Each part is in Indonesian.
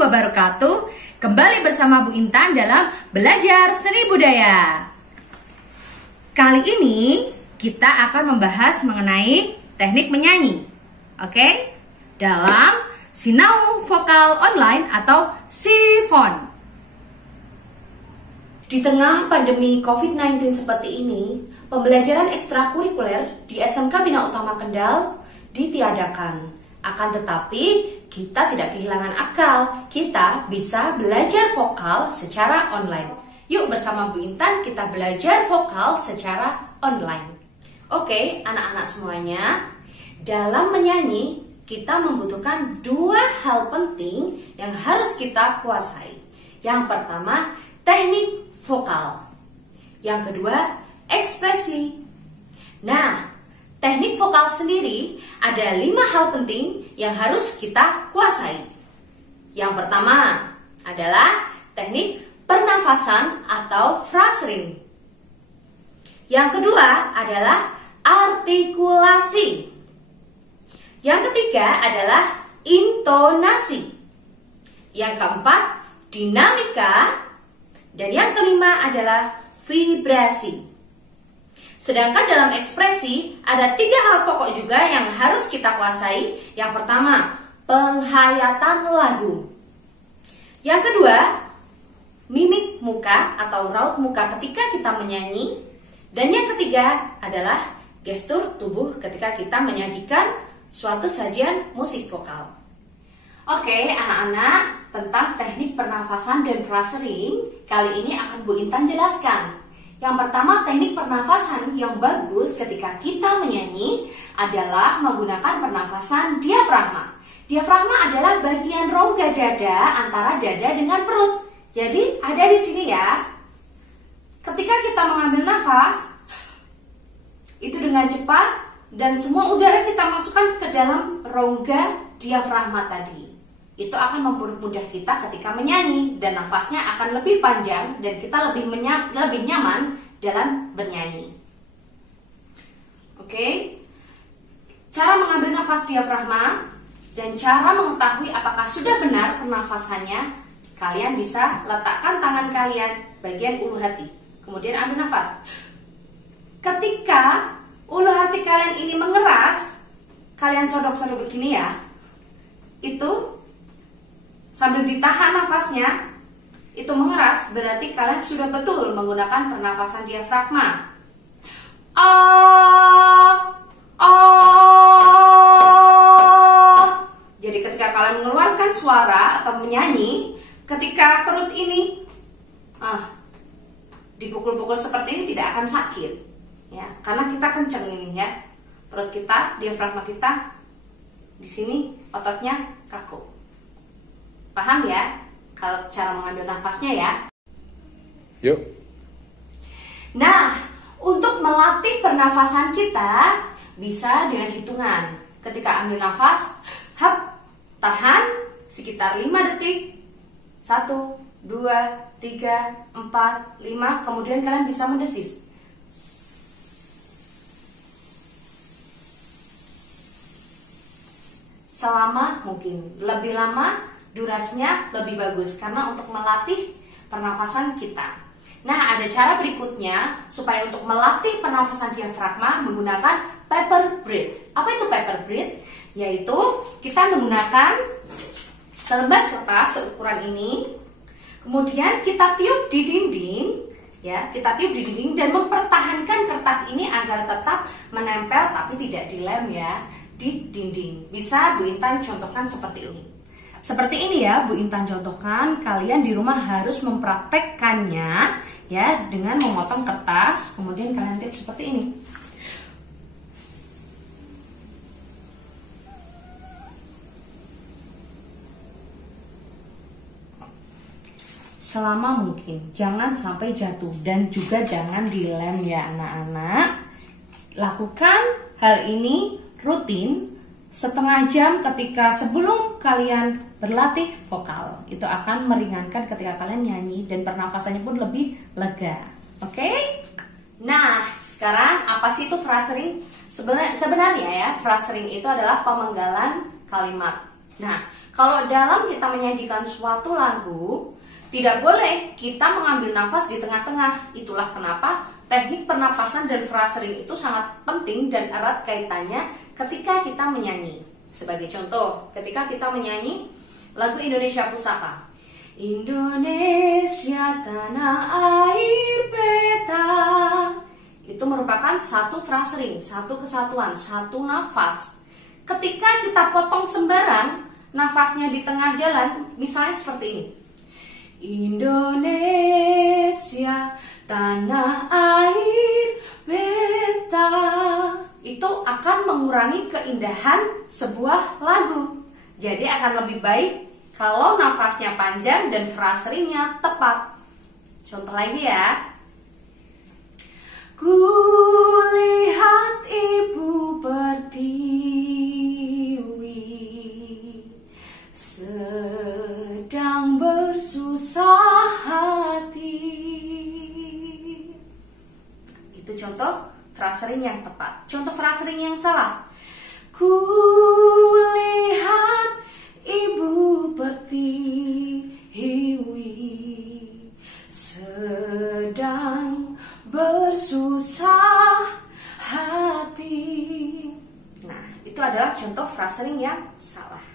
wabarakatuh. Kembali bersama Bu Intan dalam Belajar Seni Budaya. Kali ini kita akan membahas mengenai teknik menyanyi. Oke? Dalam Sinau Vokal Online atau SIVON. Di tengah pandemi COVID-19 seperti ini, pembelajaran ekstrakurikuler di SMK Bina Utama Kendal ditiadakan. Akan tetapi, kita tidak kehilangan akal. Kita bisa belajar vokal secara online. Yuk bersama Bu Intan kita belajar vokal secara online. Oke, anak-anak semuanya, dalam menyanyi kita membutuhkan dua hal penting yang harus kita kuasai. Yang pertama, teknik vokal. Yang kedua, ekspresi. Nah, teknik vokal sendiri ada 5 hal penting yang harus kita kuasai. Yang pertama adalah teknik pernafasan atau phrasing. Yang kedua adalah artikulasi. Yang ketiga adalah intonasi. Yang keempat, dinamika. Dan yang kelima adalah vibrasi. Sedangkan dalam ekspresi ada 3 hal pokok juga yang harus kita kuasai. Yang pertama, penghayatan lagu. Yang kedua, mimik muka atau raut muka ketika kita menyanyi. Dan yang ketiga adalah gestur tubuh ketika kita menyajikan suatu sajian musik vokal. Oke, anak-anak, tentang teknik pernafasan dan phrasing kali ini akan Bu Intan jelaskan. Yang pertama, teknik pernafasan yang bagus ketika kita menyanyi adalah menggunakan pernafasan diafragma. Diafragma adalah bagian rongga dada antara dada dengan perut. Jadi ada di sini ya. Ketika kita mengambil nafas, itu dengan cepat dan semua udara kita masukkan ke dalam rongga diafragma tadi. Itu akan mempermudah kita ketika menyanyi dan nafasnya akan lebih panjang dan kita lebih nyaman dalam bernyanyi. Oke. Cara mengambil nafas diafragma dan cara mengetahui apakah sudah benar pernafasannya, kalian bisa letakkan tangan kalian bagian ulu hati. Kemudian ambil nafas. Ketika ulu hati kalian ini mengeras, kalian sodok-sodok begini ya. Itu sambil ditahan nafasnya, itu mengeras, berarti kalian sudah betul menggunakan pernafasan diafragma. Jadi ketika kalian mengeluarkan suara atau menyanyi, ketika perut ini dipukul-pukul seperti ini tidak akan sakit, ya, karena kita kenceng ini ya, perut kita, diafragma kita, di sini ototnya kaku. Paham ya? Kalau cara mengambil nafasnya ya. Yuk. Nah, untuk melatih pernafasan kita bisa dengan hitungan. Ketika ambil nafas, tahan sekitar 5 detik. 1, 2, 3, 4, 5. Kemudian kalian bisa mendesis. Selama mungkin. Lebih lama durasinya lebih bagus karena untuk melatih pernafasan kita. Nah, ada cara berikutnya supaya untuk melatih pernafasan diafragma menggunakan paper breath. Apa itu paper breath? Yaitu kita menggunakan selembar kertas seukuran ini, kemudian kita tiup di dinding, ya, kita tiup di dinding dan mempertahankan kertas ini agar tetap menempel tapi tidak dilem ya di dinding. Bisa Bu Intan contohkan seperti ini. Seperti ini ya, Bu Intan contohkan. Kalian di rumah harus mempraktekkannya ya dengan memotong kertas, kemudian kalian tiup seperti ini. Selama mungkin, jangan sampai jatuh dan juga jangan dilem ya anak-anak. Lakukan hal ini rutin setengah jam ketika sebelum kalian berlatih vokal. Itu akan meringankan ketika kalian nyanyi dan pernafasannya pun lebih lega. Oke? Nah, sekarang apa sih itu phrasing? Sebenarnya ya, phrasing itu adalah pemenggalan kalimat. Nah, Kalau dalam kita menyajikan suatu lagu, tidak boleh kita mengambil nafas di tengah-tengah. Itulah kenapa teknik pernapasan dan frasering itu sangat penting dan erat kaitannya ketika kita menyanyi. Sebagai contoh, ketika kita menyanyi lagu Indonesia Pusaka. Indonesia tanah air peta. Itu merupakan satu frasering, satu kesatuan, satu nafas. Ketika kita potong sembarang, nafasnya di tengah jalan, misalnya seperti ini. Indonesia tanah air peta, itu akan mengurangi keindahan sebuah lagu. Jadi akan lebih baik kalau nafasnya panjang dan fraseringnya tepat. Contoh lagi ya. Kulihat ibu pertiwi sedang bersusah hati. Itu contoh frasering yang tepat. Contoh frasering yang salah. Kulihat ibu pertiwi sedang bersusah hati. Nah, itu adalah contoh frasering yang salah.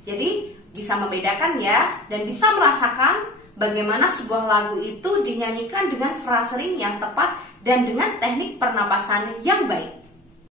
Jadi bisa membedakan ya, dan bisa merasakan bagaimana sebuah lagu itu dinyanyikan dengan frasering yang tepat dan dengan teknik pernapasan yang baik.